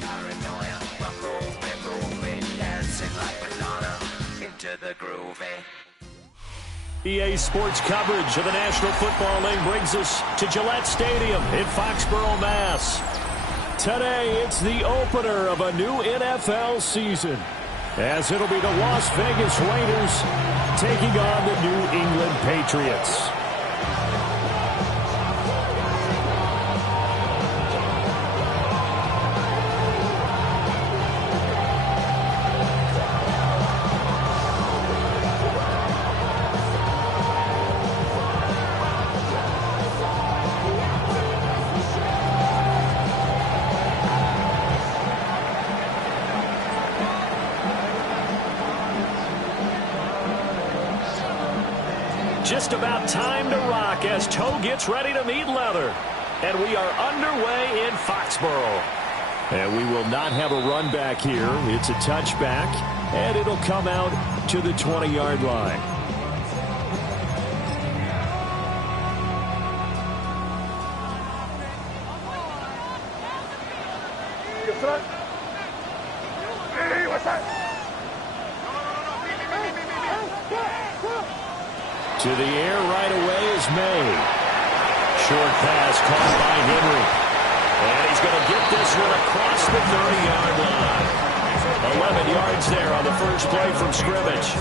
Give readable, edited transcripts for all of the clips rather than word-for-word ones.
paranoia. Move it, dancing like banana into the groovy. EA Sports coverage of the National Football League brings us to Gillette Stadium in Foxborough, Mass. Today, it's the opener of a new NFL season, as it'll be the Las Vegas Raiders taking on the New England Patriots. Just about time to rock as toe gets ready to meet leather. And we are underway in Foxborough. And we will not have a run back here. It's a touchback, and it'll come out to the 20-yard line. Hey, what's that? To the air right away is May. Short pass caught by Henry. And he's going to get this one across the 30-yard line. 11 yards there on the first play from scrimmage.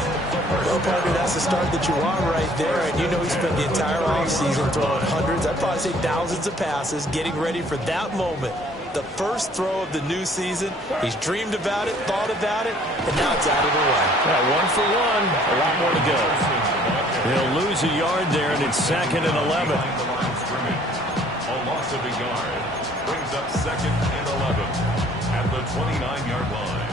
Well, partner, that's the start that you want right there. And you know he spent the entire offseason throwing hundreds, I'd probably say thousands of passes, getting ready for that moment. The first throw of the new season. He's dreamed about it, thought about it, and now it's out of the way. Yeah, 1 for 1. A lot more to go. He'll lose a yard there, and it's 2nd and 11. A loss of a yard brings up 2nd and 11 at the 29-yard line.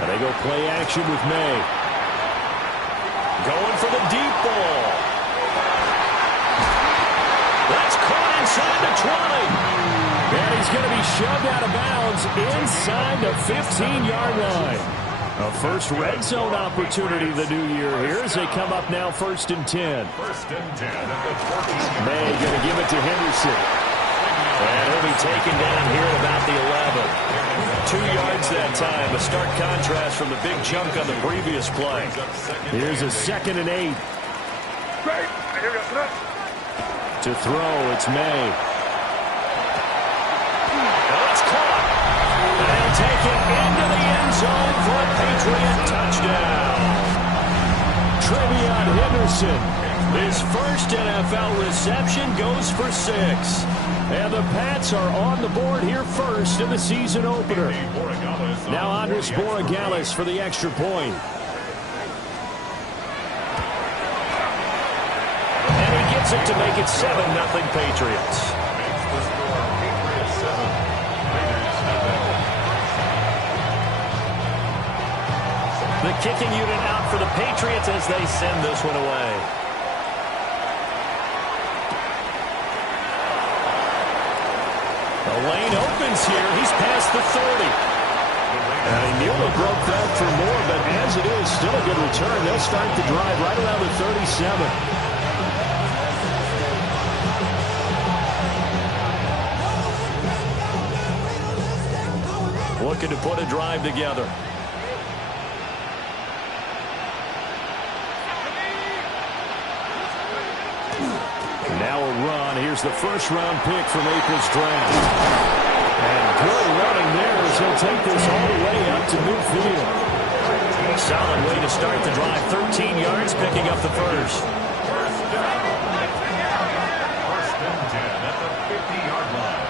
And they go play action with May. Going for the deep ball. That's caught inside the 20. And he's going to be shoved out of bounds inside the 15-yard line. A first red zone opportunity of the new year here as they come up now 1st and 10. 1st and 10 at the 14. May going to give it to Henderson. And he'll be taken down here at about the 11. 2 yards that time. A stark contrast from the big chunk on the previous play. Here's a 2nd and 8. To throw, it's May. It's caught. And he'll take it into the end zone for a Patriot touchdown. Trevion Henderson, his first NFL reception, goes for 6. And the Pats are on the board here first in the season opener. Now Andres Borregales for the extra point. And he gets it to make it 7-0 Patriots. The kicking unit out for the Patriots as they send this one away. The lane opens here. He's past the 30. And he nearly broke that for more, but as it is, still a good return. They'll start the drive right around the 37. Looking to put a drive together. Now a run. Here's the first-round pick from April's draft. And good running there as he'll take this all the way up to midfield. Solid way to start the drive. 13 yards, picking up the first. 1st and 10 at the 50-yard line.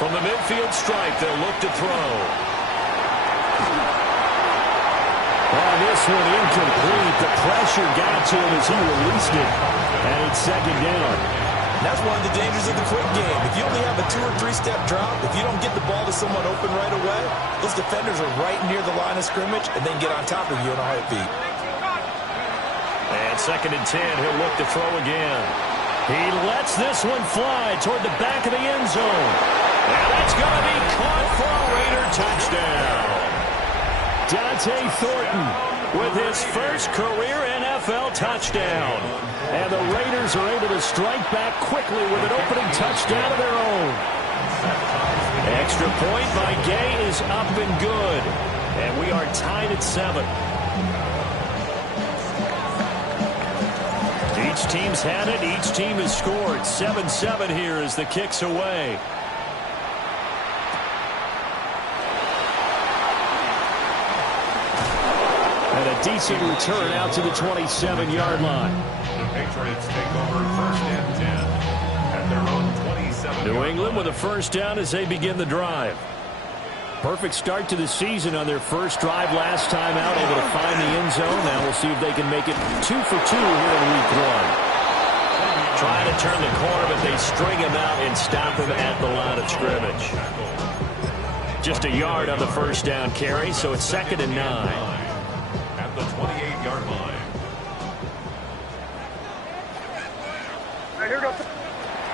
From the midfield stripe, they'll look to throw. Oh, this one incomplete. The pressure got to him as he released it. And it's 2nd down. That's one of the dangers of the quick game. If you only have a 2- or 3-step drop, if you don't get the ball to someone open right away, those defenders are right near the line of scrimmage and then get on top of you in a heartbeat. And 2nd and 10, he'll look to throw again. He lets this one fly toward the back of the end zone. And that's going to be caught for a Raider touchdown. Dont'e Thornton with his first career NFL touchdown. And the Raiders are able to strike back quickly with an opening touchdown of their own. Extra point by Gay is up and good. And we are tied at 7. Each team's had it. Each team has scored. 7-7 here as the kick's away. And a decent return out to the 27-yard line. The Patriots take over 1st and 10 at their own 27. New England with a first down as they begin the drive. Perfect start to the season on their first drive last time out, able to find the end zone. Now we'll see if they can make it 2 for 2 here in week 1. Trying to turn the corner, but they string him out and stop him at the line of scrimmage. Just a yard on the first down carry, so it's 2nd and 9. At the 28-yard line. Here goes.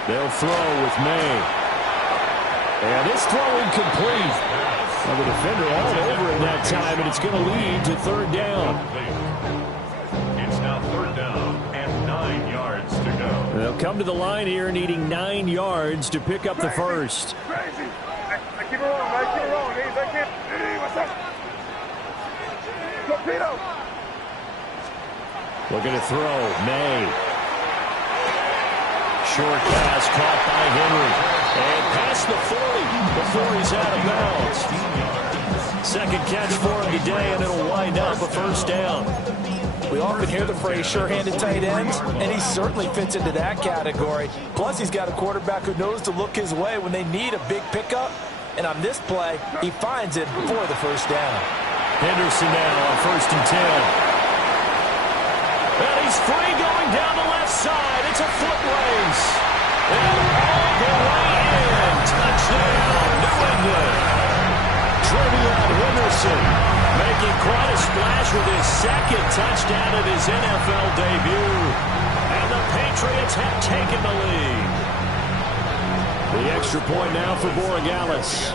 They'll throw with May. And this throw incomplete. Well, the defender all over it that time, and it's going to lead to 3rd down. It's now 3rd down and 9 yards to go. They'll come to the line here needing 9 yards to pick up the first. Crazy. I keep it wrong, man. Keep it wrong. I can't. Hey, what's up? Torpedo. Looking to throw. May. Short pass caught by Henry. And past the 40 before he's out of bounds. Second catch for him today, and it'll wind up a first down. We often hear the phrase sure-handed tight ends, and he certainly fits into that category. Plus, he's got a quarterback who knows to look his way when they need a big pickup. And on this play, he finds it for the first down. Henderson now on 1st and 10. And he's free going down the left side. It's a foot race. And all the way in. Touchdown, New England. Trevion Henderson making quite a splash with his 2nd touchdown of his NFL debut. And the Patriots have taken the lead. The extra point now for Borregales.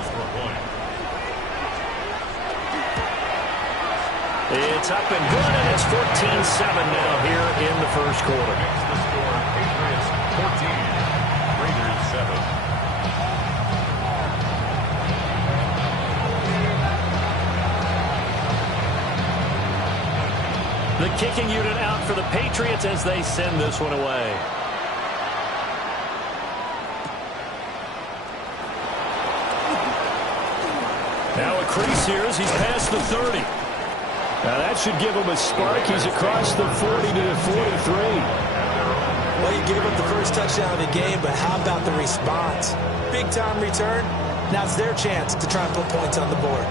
It's up and good, and it's 14-7 now here in the first quarter. The score, Patriots 14, Raiders 7. The kicking unit out for the Patriots as they send this one away. Now a crease here as he's past the 30. Now that should give him a spark. He's across the 40 to the 43. Well, you gave up the first touchdown of the game, but how about the response? Big-time return. Now it's their chance to try and put points on the board.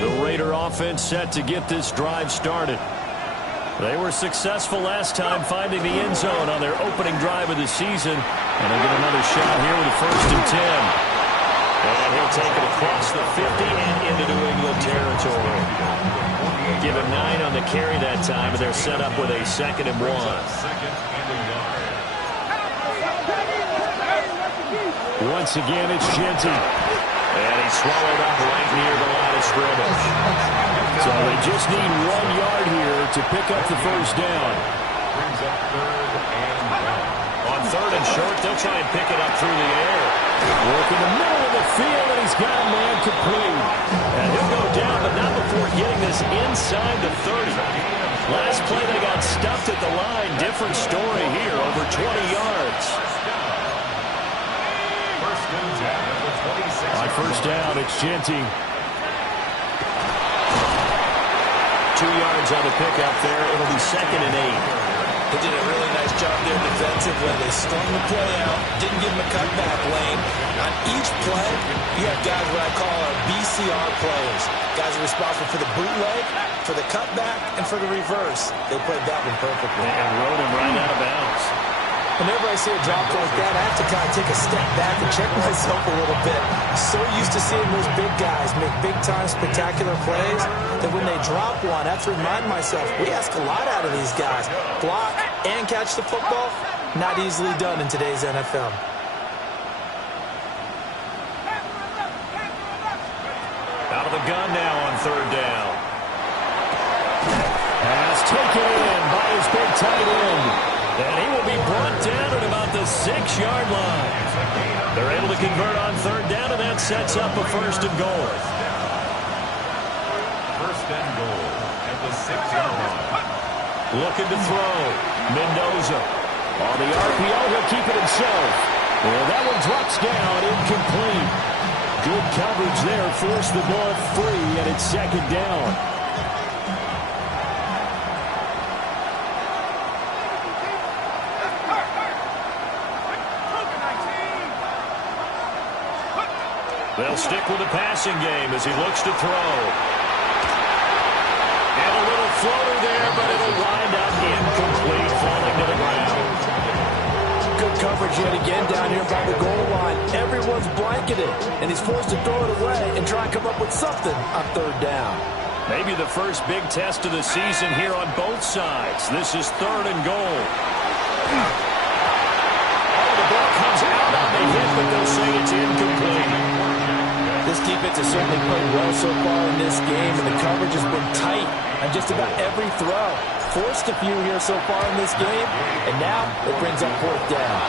The Raider offense set to get this drive started. They were successful last time finding the end zone on their opening drive of the season. And they'll get another shot here with a 1st and 10. And he'll take it across the 50 and into New England territory. Give him 9 on the carry that time, and they're set up with a 2nd and 1. Once again, it's Genty. And he's swallowed up right near the line of scrimmage. So they just need 1 yard here to pick up the first down. Brings up 3rd and 1. On 3rd and short, they'll try and pick it up through the air. Work in the middle of the field, and he's got a man complete. And he'll go down, but not before getting this inside the 30. Last play, they got stuffed at the line. Different story here, over 20 yards. First and 10 at the 26. On first down, it's Genty. 2 yards on the pickup there. It'll be 2nd and 8. They did a really nice job there defensively. They strung the play out, didn't give him a cutback lane. On each play, you have guys what I call our BCR players. Guys are responsible for the bootleg, for the cutback, and for the reverse. They played that one perfectly. And rode him right out of bounds. Whenever I see a drop like that, I have to kind of take a step back and check myself a little bit. So used to seeing those big guys make big-time spectacular plays that when they drop one, I have to remind myself, we ask a lot out of these guys. Block and catch the football, not easily done in today's NFL. gun now on third down. Pass taken in by his big tight end. And he will be brought down at about the 6-yard line. They're able to convert on third down, and that sets up a first and goal. First and goal at the 6-yard line. Looking to throw. Mendoza. On the RPO, he'll keep it himself. Well, that one drops down, incomplete. Good coverage there, forced the ball free, and it's second down. They'll stick with the passing game as he looks to throw. And a little floater there, but it'll wind up incomplete, falling to the ground. Good coverage yet again down here by the goal line. Everyone's blanketed, and he's forced to throw it away and try and come up with something on third down. Maybe the first big test of the season here on both sides. This is third and goal. Oh, the ball comes out on the hit, but they'll say it's incomplete. This defense has certainly played well so far in this game, and the coverage has been tight on just about every throw. Forced a few here so far in this game, and now it brings up fourth down.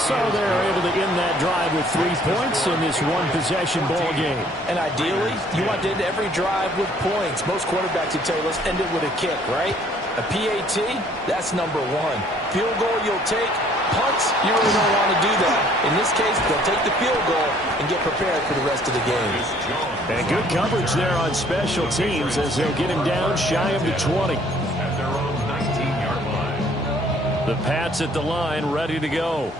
So they're able to end that drive with 3 points in this one-possession ball game. And ideally, you want to end every drive with points. Most quarterbacks would tell you, let's end it with a kick, right? A PAT, that's number one. Field goal you'll take. Punts, you really don't want to do that. In this case, they'll take the field goal and get prepared for the rest of the game. And good coverage there on special teams as they'll get him down shy of the 20. At their own 19-yard line. The Pats at the line, ready to go.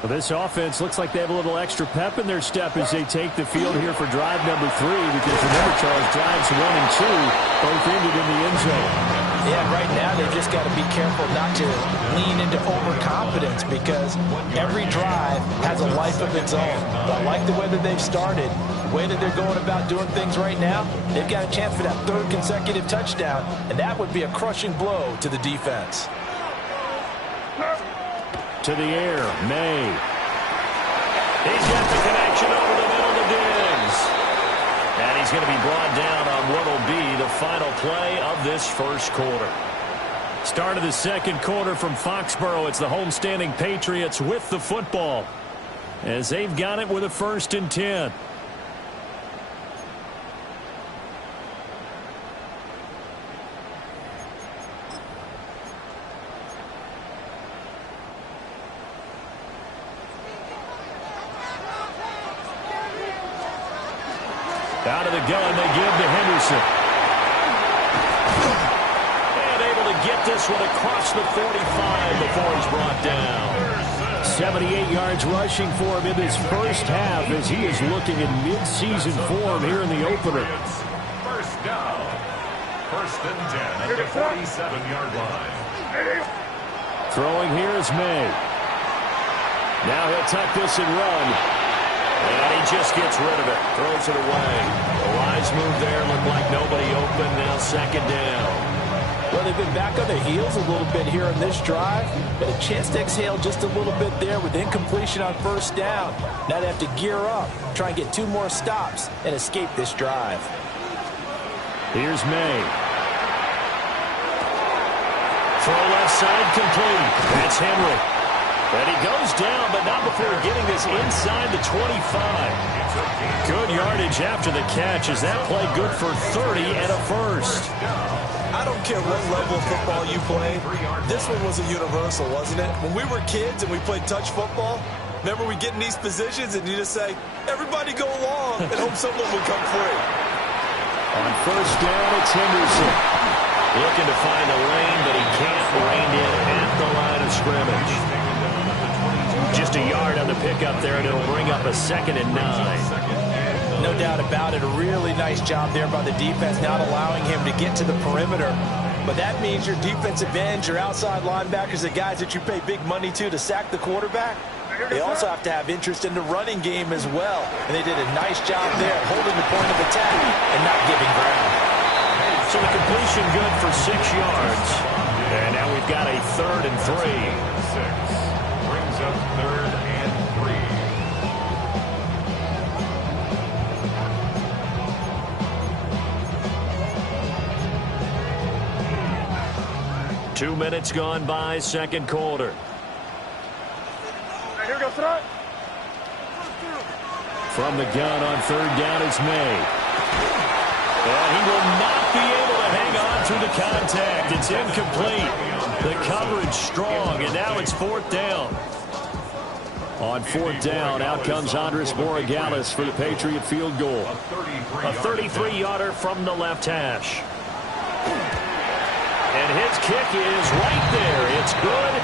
Well, this offense looks like they have a little extra pep in their step as they take the field here for drive number 3, because remember, Charles, drives 1 and 2 both ended in the end zone. Yeah, right now they've just got to be careful not to lean into overconfidence, because every drive has a life of its own. But I like the way that they've started, the way that they're going about doing things right now. They've got a chance for that 3rd consecutive touchdown, and that would be a crushing blow to the defense. To the air, May. He's got the connection over the middle to Diggs. And he's going to be brought down on what will be the final play of this first quarter. Start of the second quarter from Foxborough. It's the homestanding Patriots with the football, as they've got it with a 1st and 10. Out of the gun, they give to Henderson. And able to get this one across the 45 before he's brought down. 78 yards rushing for him in this first half as he is looking in mid-season form here in the opener. First down. 1st and 10 at the 47-yard line. Throwing here is May. Now he'll tuck this and run. And he just gets rid of it. Throws it away. A wise move there. Looked like nobody open. Now 2nd down. Well, they've been back on their heels a little bit here on this drive, but a chance to exhale just a little bit there with incompletion on 1st down. Now they have to gear up, try and get 2 more stops, and escape this drive. Here's May. Throw left side complete. That's Henry. And he goes down, but not before getting this inside the 25. Good yardage after the catch. Is that play good for 30 and a first? I don't care what level of football you play. This one was a universal, wasn't it? When we were kids and we played touch football, remember we get in these positions and you just say, everybody go along, and hope someone will come free. On 1st down, it's Henderson. Looking to find a lane, but he can't rein in at the line of scrimmage. Just a yard on the pickup there, and it'll bring up a 2nd and 9. No doubt about it. A really nice job there by the defense, not allowing him to get to the perimeter. But that means your defensive ends, your outside linebackers, the guys that you pay big money to sack the quarterback, they also have to have interest in the running game as well. And they did a nice job there, holding the point of attack and not giving ground. So the completion good for 6 yards. And now we've got a 3rd and 3. 6. Brings up 3rd and 3. 2 minutes gone by, second quarter. Here we go, Sarah. From the gun on third down, it's May. And he will not be able to hang on through the contact. It's incomplete. The coverage strong, and now it's fourth down. On fourth down, out comes Andres Borregales for the Patriot field goal. A 33-yarder from the left hash. And his kick is right there. It's good.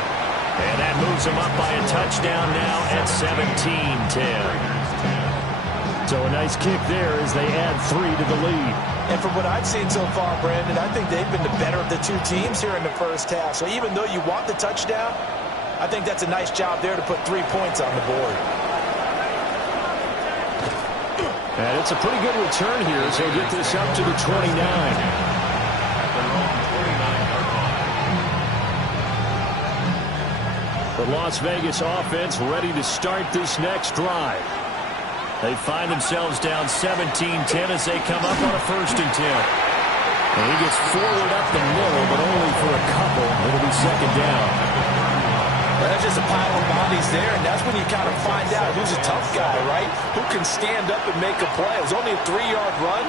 And that moves him up by a touchdown now at 17-10. So a nice kick there as they add 3 to the lead. And from what I've seen so far, Brandon, I think they've been the better of the two teams here in the first half. So even though you want the touchdown, I think that's a nice job there to put 3 points on the board. And it's a pretty good return here, so get this up to the 29. The Las Vegas offense ready to start this next drive. They find themselves down 17-10 as they come up on a 1st and 10. And he gets forward up the middle, but only for a couple. It'll be second down. Well, there's just a pile of bodies there, and that's when you kind of find out who's a tough guy, right? Who can stand up and make a play. It was only a 3-yard run,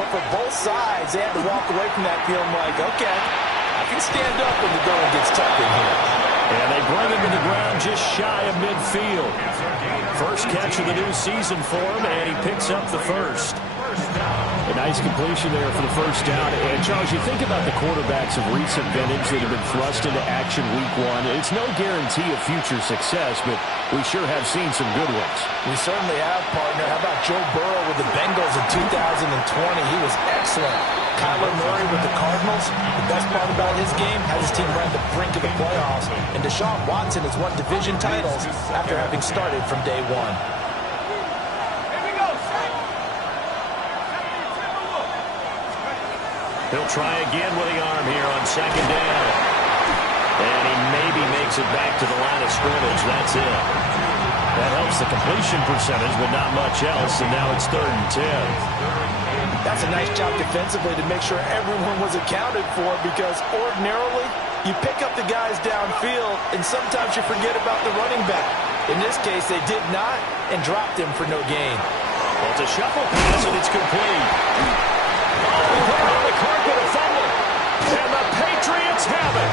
but for both sides, they had to walk away from that feeling like, okay, I can stand up when the going gets tough in here. And they bring him to the ground just shy of midfield. First catch of the new season for him, and he picks up the first. A nice completion there for the first down. And, Charles, you think about the quarterbacks of recent vintage that have been thrust into action week 1. It's no guarantee of future success, but we sure have seen some good ones. We certainly have, partner. How about Joe Burrow with the Bengals in 2020? He was excellent. Kyler Murray with the Cardinals. The best part about his game has his team right at the brink of the playoffs. And Deshaun Watson has won division titles after having started from day 1. He'll try again with the arm here on second down. And he maybe makes it back to the line of scrimmage. That's it. That helps the completion percentage, but not much else. And now it's 3rd and 10. That's a nice job defensively to make sure everyone was accounted for, because ordinarily you pick up the guys downfield and sometimes you forget about the running back. In this case, they did not and dropped him for no gain. Well, it's a shuffle pass and it's complete. On the carpet, a fumble. And the Patriots have it.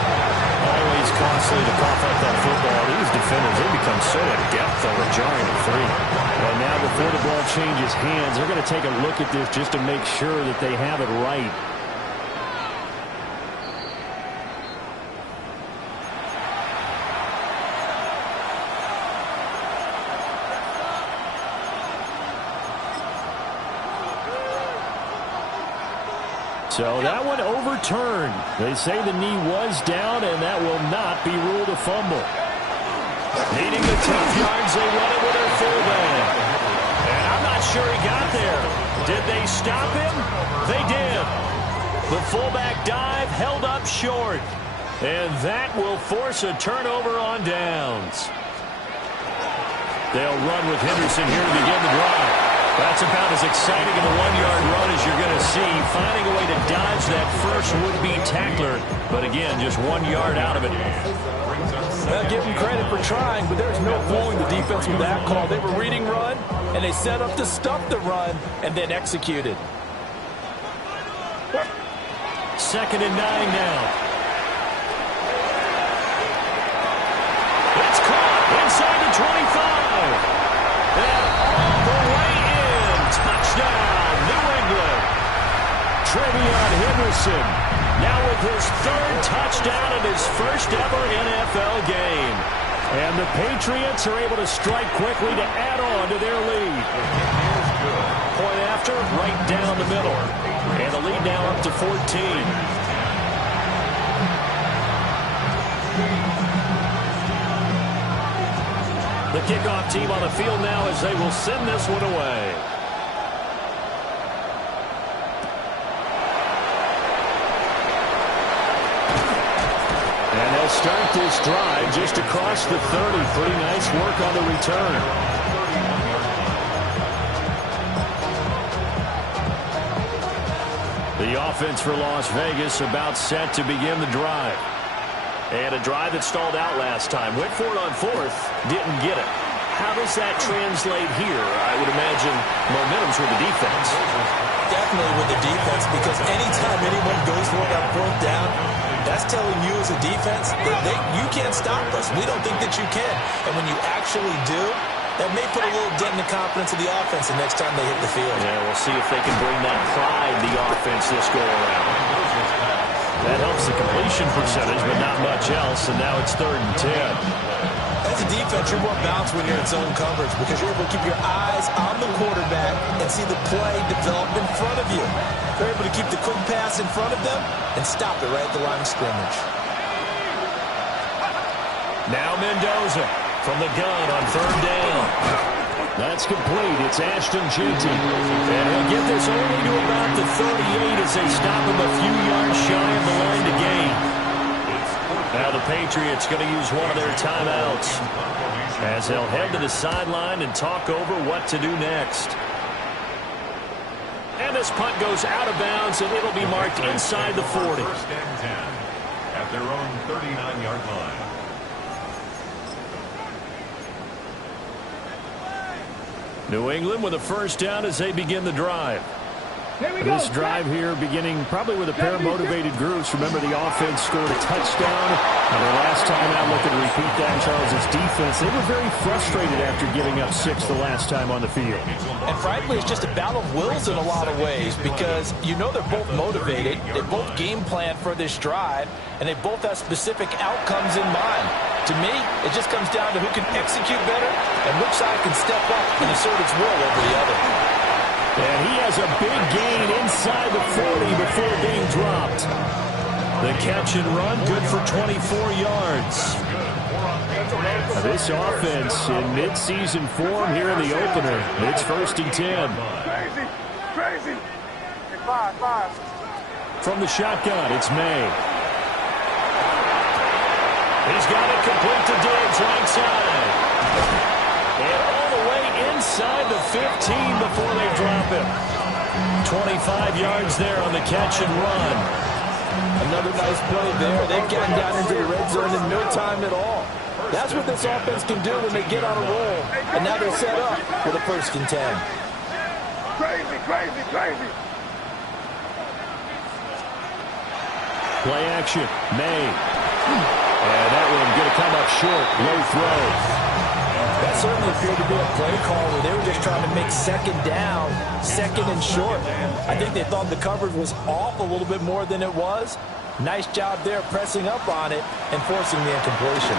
Always costly to cough up that football. These defenders, they become so adept on the jarring of 3. And now before the ball changes hands, they're going to take a look at this just to make sure that they have it right. So that one overturned. They say the knee was down, and that will not be ruled a fumble. Needing the tough yards, they run it with their fullback. And I'm not sure he got there. Did they stop him? They did. The fullback dive held up short. And that will force a turnover on downs. They'll run with Henderson here to begin the drive. That's about as exciting of a 1-yard run as you're going to see. Finding a way to dodge that first would-be tackler. But again, just 1 yard out of it. Well, give them credit for trying, but there's no fooling the defense with that call. They were reading run, and they set up to stop the run, and then executed. 2nd and 9 now. It's caught inside the 25. And all the way in. Touchdown, New England. Trevion Henderson now with his 3rd touchdown in his first ever NFL game. And the Patriots are able to strike quickly to add on to their lead. Point after, right down the middle. And the lead now up to 14. The kickoff team on the field now as they will send this one away. And they'll start this drive just across the 30. Pretty nice work on the return. The offense for Las Vegas about set to begin the drive. And a drive that stalled out last time. Went for it on fourth, didn't get it. How does that translate here? I would imagine momentum's with the defense. Definitely with the defense, because anytime anyone goes for it on fourth down, that's telling you as a defense that you can't stop us. We don't think that you can. And when you actually do, that may put a little dent in the confidence of the offense the next time they hit the field. Yeah, we'll see if they can bring that pride, the offense, this go around. That helps the completion percentage, but not much else, and now it's 3rd and 10. As a defense, you're more balanced when you're in zone coverage because you're able to keep your eyes on the quarterback and see the play develop in front of you. You're able to keep the quick pass in front of them and stop it right at the line of scrimmage. Now Mendoza from the gun on 3rd down. That's complete. It's Ashton Jeanty. And he'll get this only to about the 38 as they stop him a few yards shy of the line to gain. Now the Patriots going to use one of their timeouts as they'll head to the sideline and talk over what to do next. And this punt goes out of bounds, and it'll be marked inside the 40. 1st and 10 at their own 39-yard line. New England with a 1st down as they begin the drive. This drive here beginning probably with a pair of motivated groups. Remember, the offense scored a touchdown. And their last time out, looking to repeat that, Charles' defense. They were very frustrated after giving up 6 the last time on the field. And frankly, it's just a battle of wills in a lot of ways because you know they're both motivated. They both game plan for this drive, and they both have specific outcomes in mind. To me, it just comes down to who can execute better and which side can step up and assert its will over the other. And he has a big gain inside the 40 before being dropped. The catch and run, good for 24 yards. This offense in midseason form here in the opener. It's 1st and 10. Crazy, crazy. Five. From the shotgun, it's May. He's got it complete to Diggs, right side. And all the way inside the 15 before they drop him. 25 yards there on the catch and run. Another nice play there. They've gotten down into the red zone in no time at all. That's what this offense can do when they get on a roll. And now they're set up for the 1st and 10. Crazy. Play action, May. And that one going to come up short. Low throw. That certainly appeared to be a play call where they were just trying to make 2nd down, 2nd and short. I think they thought the coverage was off a little bit more than it was. Nice job there pressing up on it and forcing the incompletion.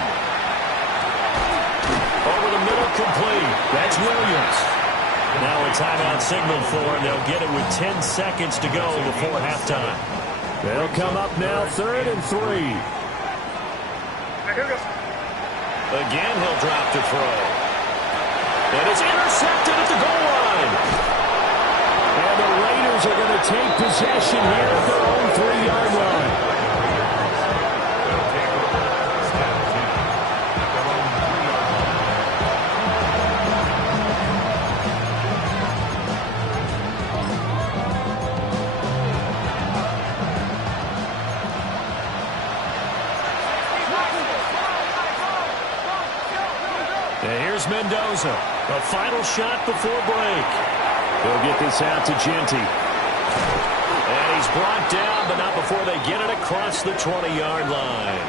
Over the middle, complete. That's Williams. Now a timeout signal for him. They'll get it with 10 seconds to go before halftime. They'll come up now 3rd and 3. Again, he'll drop to throw. And it's intercepted at the goal line. And the Raiders are going to take possession here at their own 3-yard line. Here's Mendoza. A final shot before break. They'll get this out to Jeanty. And he's brought down, but not before they get it across the 20-yard line.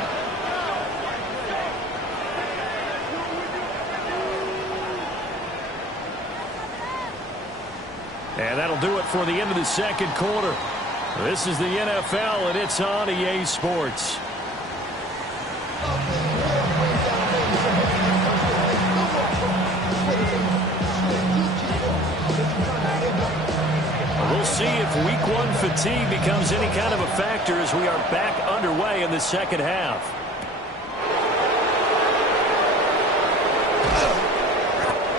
And that'll do it for the end of the 2nd quarter. This is the NFL, and it's on EA Sports. We'll see if Week 1 fatigue becomes any kind of a factor as we are back underway in the 2nd half.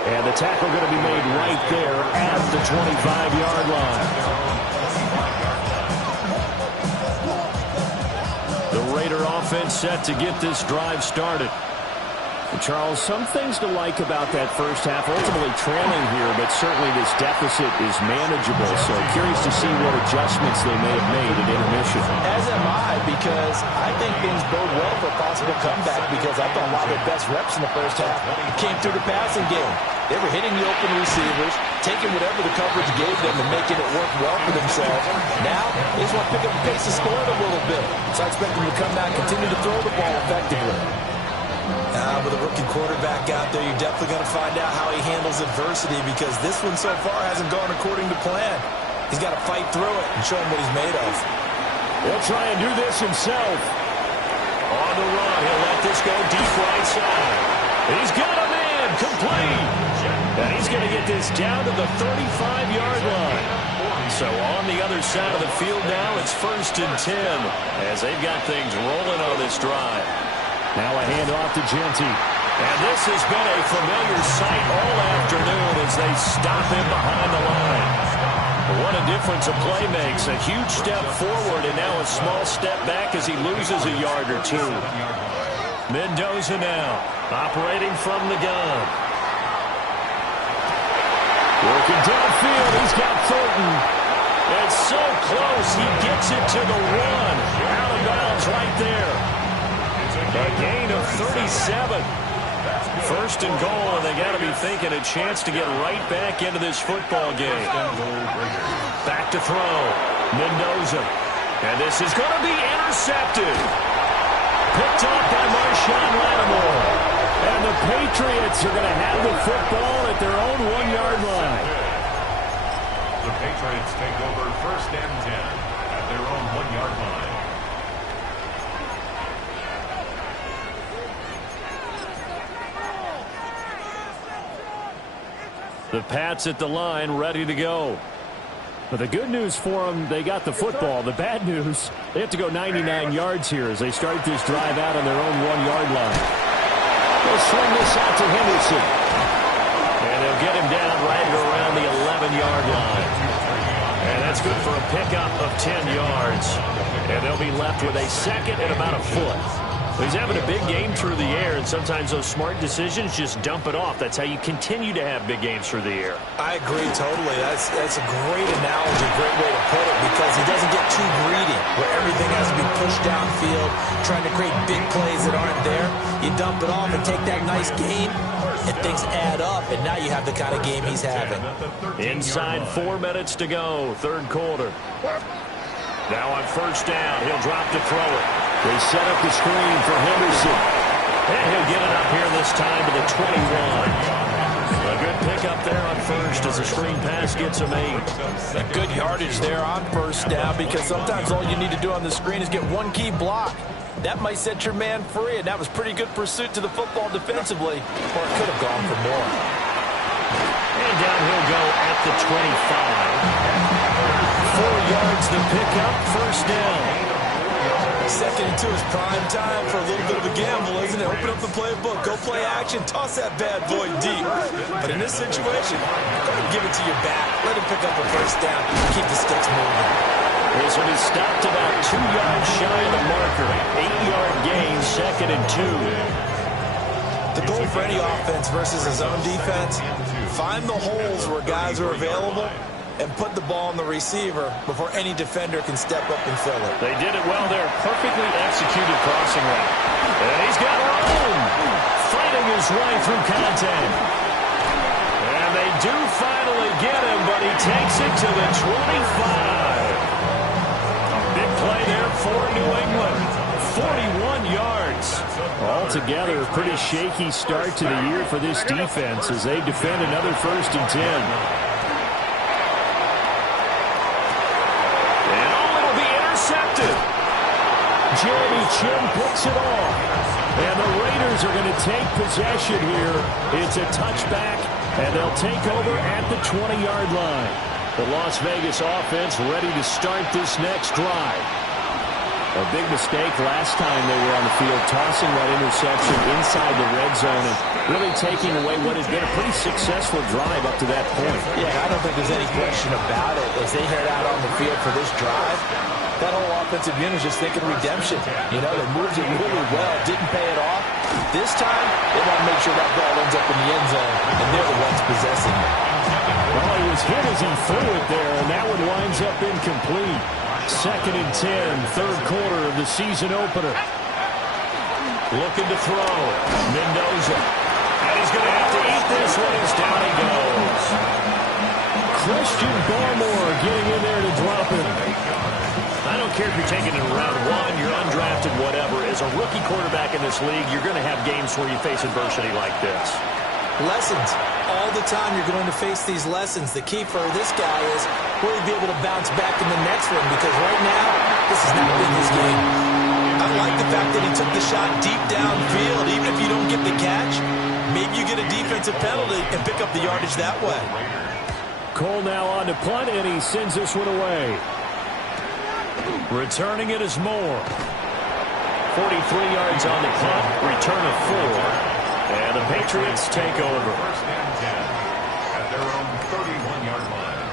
And the tackle going to be made right there at the 25-yard line. The Raider offense set to get this drive started. Charles, some things to like about that first half. Ultimately trailing here, but certainly this deficit is manageable. So curious to see what adjustments they may have made at intermission. As am I, because I think things bode well for a possible comeback, because I thought a lot of their best reps in the first half came through the passing game. They were hitting the open receivers, taking whatever the coverage gave them and making it work well for themselves. Now, they just want to pick up the pace of scoring a little bit. So I expect them to come back and continue to throw the ball effectively. With a rookie quarterback out there, you're definitely going to find out how he handles adversity, because this one so far hasn't gone according to plan. He's got to fight through it and show him what he's made of. He'll try and do this himself. On the run, he'll let this go deep right side. He's got a man complete. And he's going to get this down to the 35-yard line. So on the other side of the field now, it's 1st and 10 as they've got things rolling on this drive. Now a handoff to Genty. And this has been a familiar sight all afternoon as they stop him behind the line. What a difference a play makes. A huge step forward and now a small step back as he loses a yard or two. Mendoza now operating from the gun. Working downfield. He's got Thornton. It's so close. He gets it to the 1. Out of bounds right there. A gain of 37. 1st and goal, and they got to be thinking a chance to get right back into this football game. Back to throw. Mendoza. And this is going to be intercepted. Picked off by Marshawn Lattimore. And the Patriots are going to have the football at their own 1-yard line. The Patriots take over 1st and 10 at their own 1-yard line. The Pats at the line, ready to go. But the good news for them, they got the football. The bad news, they have to go 99 yards here as they start this drive out on their own 1-yard line. They'll swing this out to Henderson. And they'll get him down right around the 11-yard line. And that's good for a pickup of 10 yards. And they'll be left with a 2nd and about a foot. He's having a big game through the air, and sometimes those smart decisions just dump it off. That's how you continue to have big games through the air. I agree totally. That's a great analogy, great way to put it, because he doesn't get too greedy where everything has to be pushed downfield, trying to create big plays that aren't there. You dump it off and take that nice gain, and things add up, and now you have the kind of game he's having. Inside 4 minutes to go, 3rd quarter. Now on 1st down, he'll drop to throw it. They set up the screen for Henderson. And he'll get it up here this time to the 21. A good pickup there on 1st as the screen pass gets him 8. A good yardage there on 1st down, because sometimes all you need to do on the screen is get one key block. That might set your man free, and that was pretty good pursuit to the football defensively, or it could have gone for more. And down he'll go at the 25. 4 yards the pickup, 1st down. 2nd and 2 is prime time for a little bit of a gamble, isn't it? Open up the playbook, go play action, toss that bad boy deep. But in this situation, go ahead and give it to your back. Let him pick up a 1st down, keep the sticks moving. This one is stopped about 2 yards shy of the marker. 8-yard gain, 2nd and 2. The goal for any offense versus a zone defense, find the holes where guys are available and put the ball on the receiver before any defender can step up and fill it. They did it well there. Perfectly executed crossing route. And he's got room. Fighting his way through contact. And they do finally get him, but he takes it to the 25. A big play there for New England. 41 yards. Altogether, a pretty shaky start to the year for this defense as they defend another 1st and 10. Jeremy Chinn picks it off. And the Raiders are going to take possession here. It's a touchback, and they'll take over at the 20-yard line. The Las Vegas offense ready to start this next drive. A big mistake last time they were on the field, tossing that interception inside the red zone and really taking away what has been a pretty successful drive up to that point. Yeah, I don't think there's any question about it. As they head out on the field for this drive, that whole offensive unit is just thinking redemption. You know, they moved it really well, didn't pay it off. This time, they want to make sure that ball ends up in the end zone, and they're the ones possessing it. Well, he was hit as he threw it there, and that one winds up incomplete. 2nd and 10, third quarter of the season opener. Looking to throw. Mendoza. And he's going to have to eat this one as down he goes. Christian Barmore getting in there to drop it. I don't care if you're taking it in round 1, you're undrafted, whatever. As a rookie quarterback in this league, you're going to have games where you face adversity like this. Lessons. All the time you're going to face these lessons. The key for this guy is will he be able to bounce back in the next one, because right now, this has not been his game. I like the fact that he took the shot deep downfield. Even if you don't get the catch, maybe you get a defensive penalty and pick up the yardage that way. Cole now on to punt, and he sends this one away. Returning it is Moore. 43 yards on the punt, return of 4. And the Patriots take over. 1st and 10 at their own 31-yard line.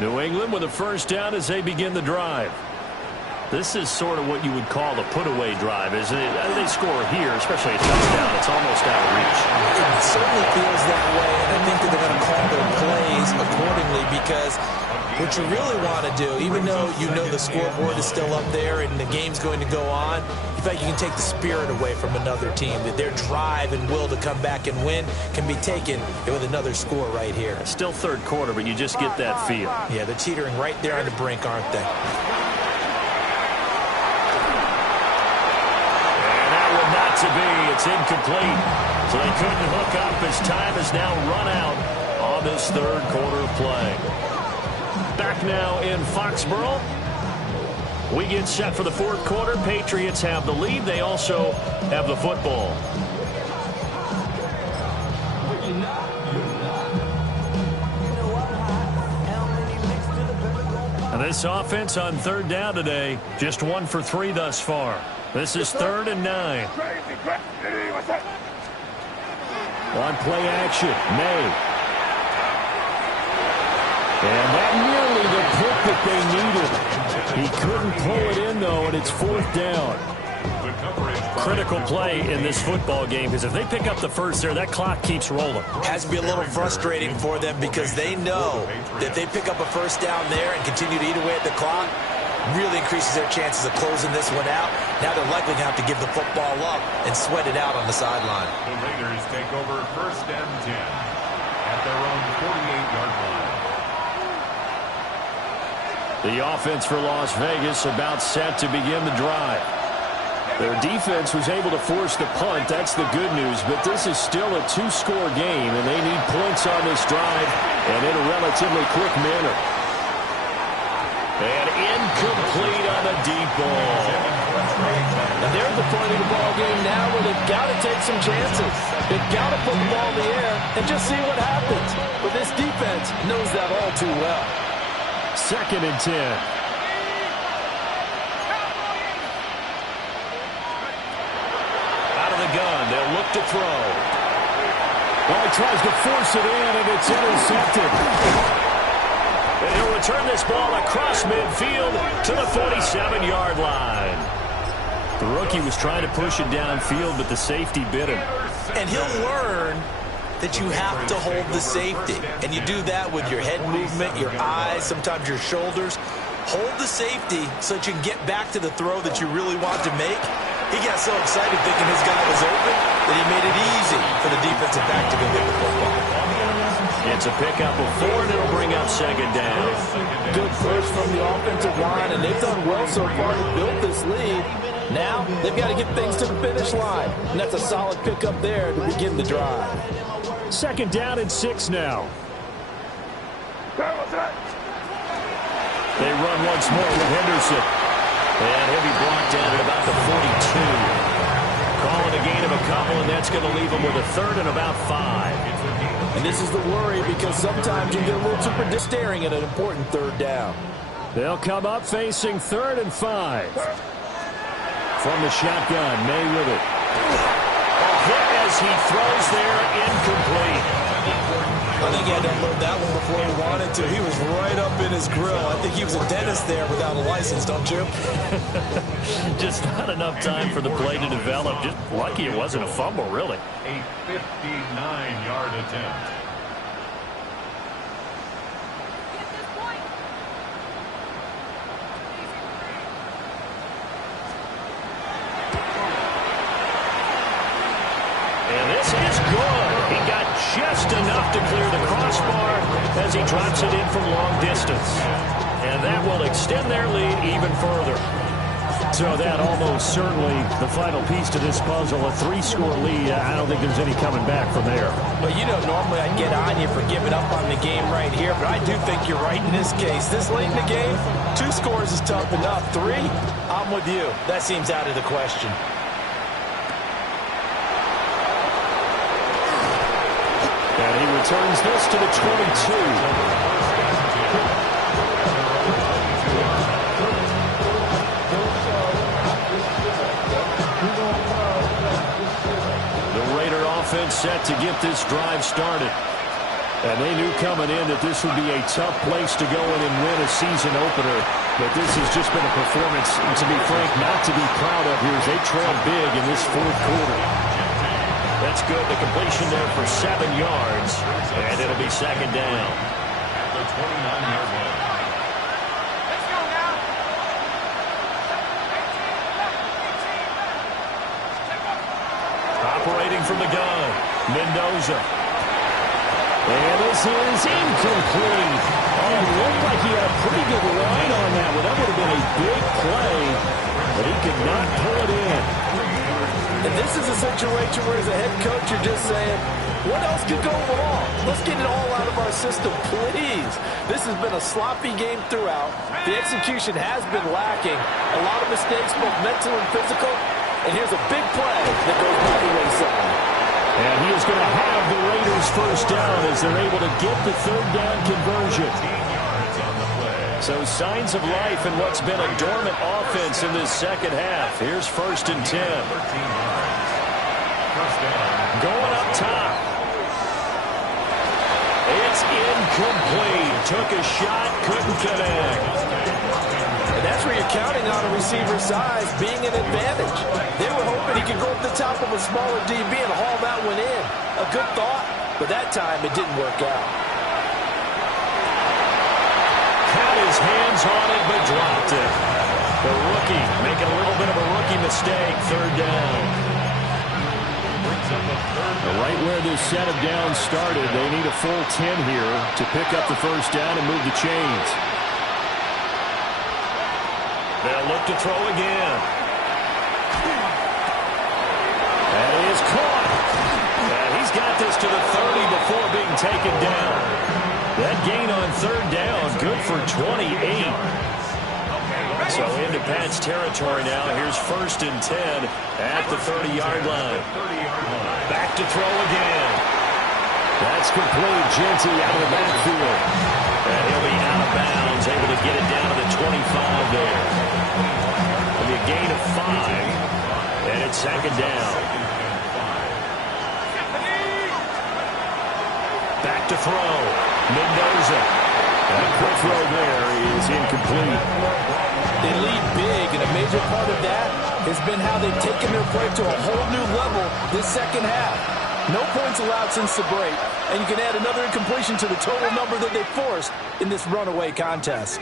New England with a first down as they begin the drive. This is sort of what you would call a put-away drive, isn't it? They score here, especially a touchdown. It's almost out of reach. It certainly feels that way, and I think that they're going to call their plays accordingly, because what you really want to do, even though you know the scoreboard is still up there and the game's going to go on, in fact, you can take the spirit away from another team. That their drive and will to come back and win can be taken with another score right here. Still third quarter, but you just get that feel. Yeah, they're teetering right there on the brink, aren't they? And that one not to be. It's incomplete. So they couldn't hook up as time has now run out on this third quarter play. Back now in Foxborough. We get set for the fourth quarter. Patriots have the lead. They also have the football. And this offense on third down today, just 1 for 3 thus far. This is 3rd and 9. On play action, May. And that nearly the pick that they needed. He couldn't pull it in, though, and it's 4th down. Critical play in this football game, because if they pick up the first there, that clock keeps rolling. Has to be a little frustrating for them, because they know that they pick up a first down there and continue to eat away at the clock, really increases their chances of closing this one out. Now they're likely going to have to give the football up and sweat it out on the sideline. The Raiders take over 1st and 10 at their own 48-yard line. The offense for Las Vegas about set to begin the drive. Their defense was able to force the punt. That's the good news. But this is still a 2-score game, and they need points on this drive and in a relatively quick manner. And incomplete on the deep ball. And they're at the point of the ball game now where they've got to take some chances. They've got to put the ball in the air and just see what happens. But this defense knows that all too well. 2nd and 10. Out of the gun, they'll look to throw. Well, he tries to force it in, and it's intercepted. And he'll return this ball across midfield to the 47-yard line. The rookie was trying to push it downfield, but the safety bit him. And he'll learn that you have to hold the safety. And you do that with your head movement, your eyes, sometimes your shoulders. Hold the safety so that you can get back to the throw that you really want to make. He got so excited thinking his guy was open that he made it easy for the defensive back to go get the football. It's a pickup of 4, and it'll bring up 2nd down. Good push from the offensive line, and they've done well so far to build this lead. Now they've got to get things to the finish line, and that's a solid pickup there to begin the drive. 2nd down and 6 now. They run once more with Henderson. And he'll be brought down at about the 42. Calling a gain of a couple, and that's going to leave him with a 3rd and about 5. And this is the worry, because sometimes you get a little too predictable staring at an important 3rd down. They'll come up facing 3rd and 5. From the shotgun, May with it. A hit as he throws there, incomplete. I think he had to unload that one before he wanted to. He was right up in his grill. I think he was a dentist there without a license, don't you? Just not enough time for the play to develop. Just lucky it wasn't a fumble, really. A 59-yard attempt. And this is good. He got just enough to clear the crossbar as he drops it in from long distance. And that will extend their lead even further. So that almost certainly the final piece to this puzzle, a 3-score lead. I don't think there's any coming back from there. Well, you know, normally I'd get on you for giving up on the game right here, but I do think you're right in this case. This late in the game, 2 scores is tough enough. 3, I'm with you. That seems out of the question. And he returns this to the 22. Offense set to get this drive started. And they knew coming in that this would be a tough place to go in and win a season opener. But this has just been a performance, to be frank, not to be proud of here as they trail big in this 4th quarter. That's good. The completion there for 7 yards. And it'll be 2nd down. At the 29-yard line. Operating from the gun, Mendoza. And this is incomplete. Oh, it looked like he had a pretty good line on that one. That would have been a big play, but he could not pull it in. And this is a situation where as a head coach, you're just saying, what else could go wrong? Let's get it all out of our system, please. This has been a sloppy game throughout. The execution has been lacking. A lot of mistakes, both mental and physical. And here's a big play that goes by the wayside. And he is going to have the Raiders first down as they're able to get the 3rd down conversion. So signs of life in what's been a dormant offense in this 2nd half. Here's 1st and 10. Going up top. It's incomplete. Took a shot, couldn't connect. And that's where you're counting on a receiver's size being an advantage. They were hoping he could go up the top of a smaller DB and haul that one in. A good thought, but that time it didn't work out. Had his hands on it, but dropped it. The rookie making a little bit of a rookie mistake. 3rd down. Right where this set of downs started, they need a full 10 here to pick up the 1st down and move the chains. They'll look to throw again. That is caught. And he's got this to the 30 before being taken down. That gain on 3rd down, good for 28. So into Pat's territory now. Here's 1st and 10 at the 30-yard line. Back to throw again. That's complete. Genty out of the backfield. And he'll be out of bounds, able to get it down to the 25 there. It'll be a gain of 5, and it's 2nd down. Back to throw. Mendoza. That quick throw there is incomplete. They lead big, and a major part of that has been how they've taken their play to a whole new level this 2nd half. No points allowed since the break, and you can add another incompletion to the total number that they forced in this runaway contest.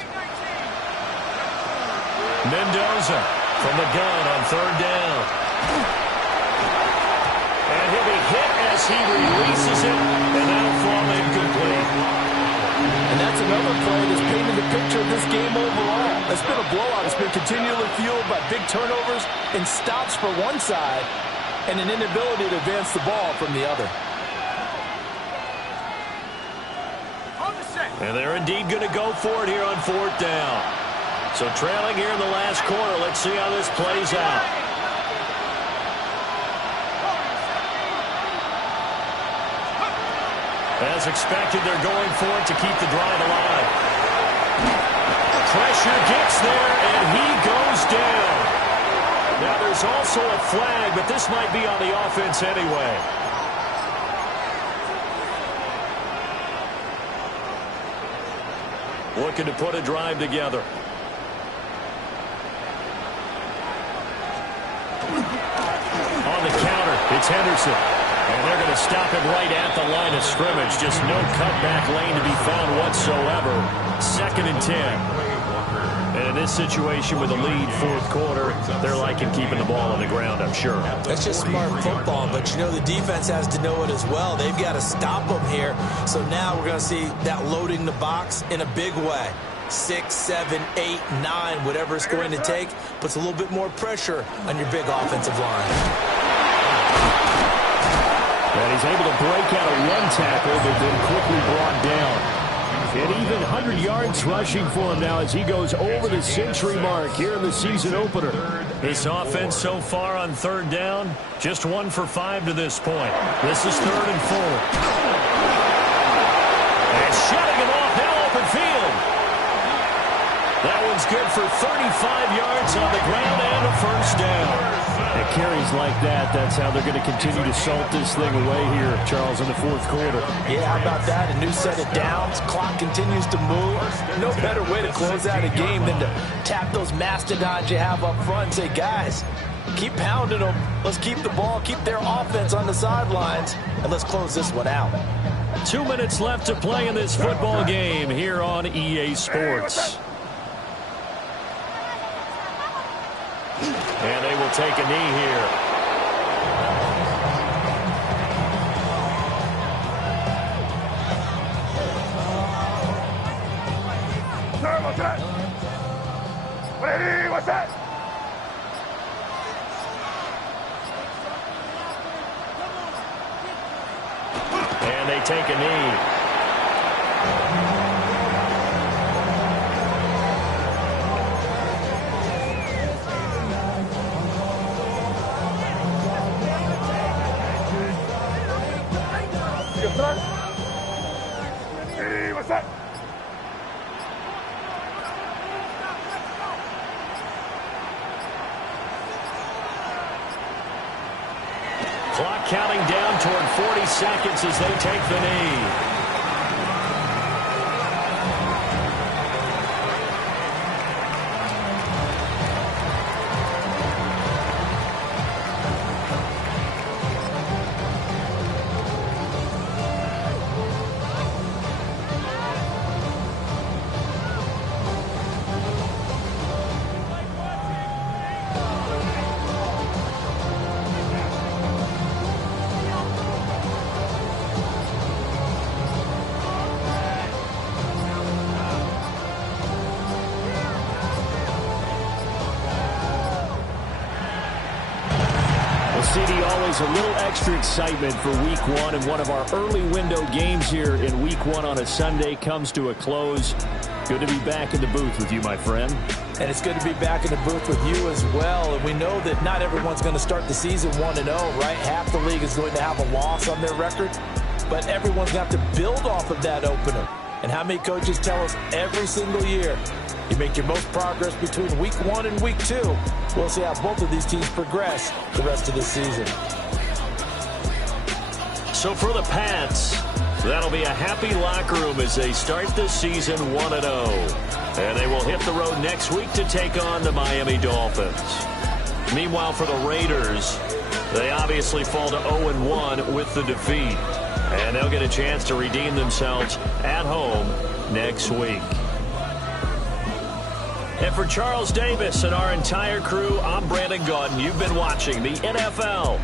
Mendoza from the gun on 3rd down. And he'll be hit as he releases it, and that'll fall incomplete. And that's another play that's painted the picture of this game overall. It's been a blowout. It's been continually fueled by big turnovers and stops for one side and an inability to advance the ball from the other. And they're indeed going to go for it here on 4th down. So trailing here in the last quarter. Let's see how this plays out. As expected, they're going for it to keep the drive alive. Pressure gets there, and he goes down. Now, there's also a flag, but this might be on the offense anyway. looking to put a drive together. On the counter, it's Henderson. And they're going to stop him right at the line of scrimmage. Just no cutback lane to be found whatsoever. 2nd and 10. And in this situation with a lead, 4th quarter, they're liking keeping the ball on the ground, I'm sure. That's just smart football, but you know the defense has to know it as well. They've got to stop them here. So now we're going to see that loading the box in a big way. 6, 7, 8, 9, whatever it's going to take, puts a little bit more pressure on your big offensive line. And he's able to break out a run tackle, but then quickly brought down. And even 100 yards rushing for him now as he goes over the century mark here in the season opener. This offense so far on 3rd down, just 1 for 5 to this point. This is 3rd and 4. And shutting him off now, open field. That one's good for 35 yards on the ground and a 1st down. It carries like that. That's how they're going to continue to salt this thing away here, Charles, in the 4th quarter. Yeah, how about that? A new set of downs. Clock continues to move. No better way to close out a game than to tap those mastodons you have up front and say, guys, keep pounding them. Let's keep the ball, keep their offense on the sidelines, and let's close this one out. 2 minutes left to play in this football game here on EA Sports. And they will take a knee here. Sir, what's that? Ready, what's that? And they take a knee. Hey, what's that? Clock counting down toward 40 seconds as they take the knee. CD, always a little extra excitement for Week 1, and one of our early window games here in Week 1 on a Sunday comes to a close. Good to be back in the booth with you, my friend. And it's good to be back in the booth with you as well. And we know that not everyone's going to start the season 1-0, right? Half the league is going to have a loss on their record, but everyone's going to have to build off of that opener. And how many coaches tell us every single year, you make your most progress between Week 1 and Week 2. We'll see how both of these teams progress the rest of the season. So for the Pats, that'll be a happy locker room as they start the season 1-0. And they will hit the road next week to take on the Miami Dolphins. Meanwhile, for the Raiders, they obviously fall to 0-1 with the defeat. And they'll get a chance to redeem themselves at home next week. And for Charles Davis and our entire crew, I'm Brandon Gaudin. You've been watching the NFL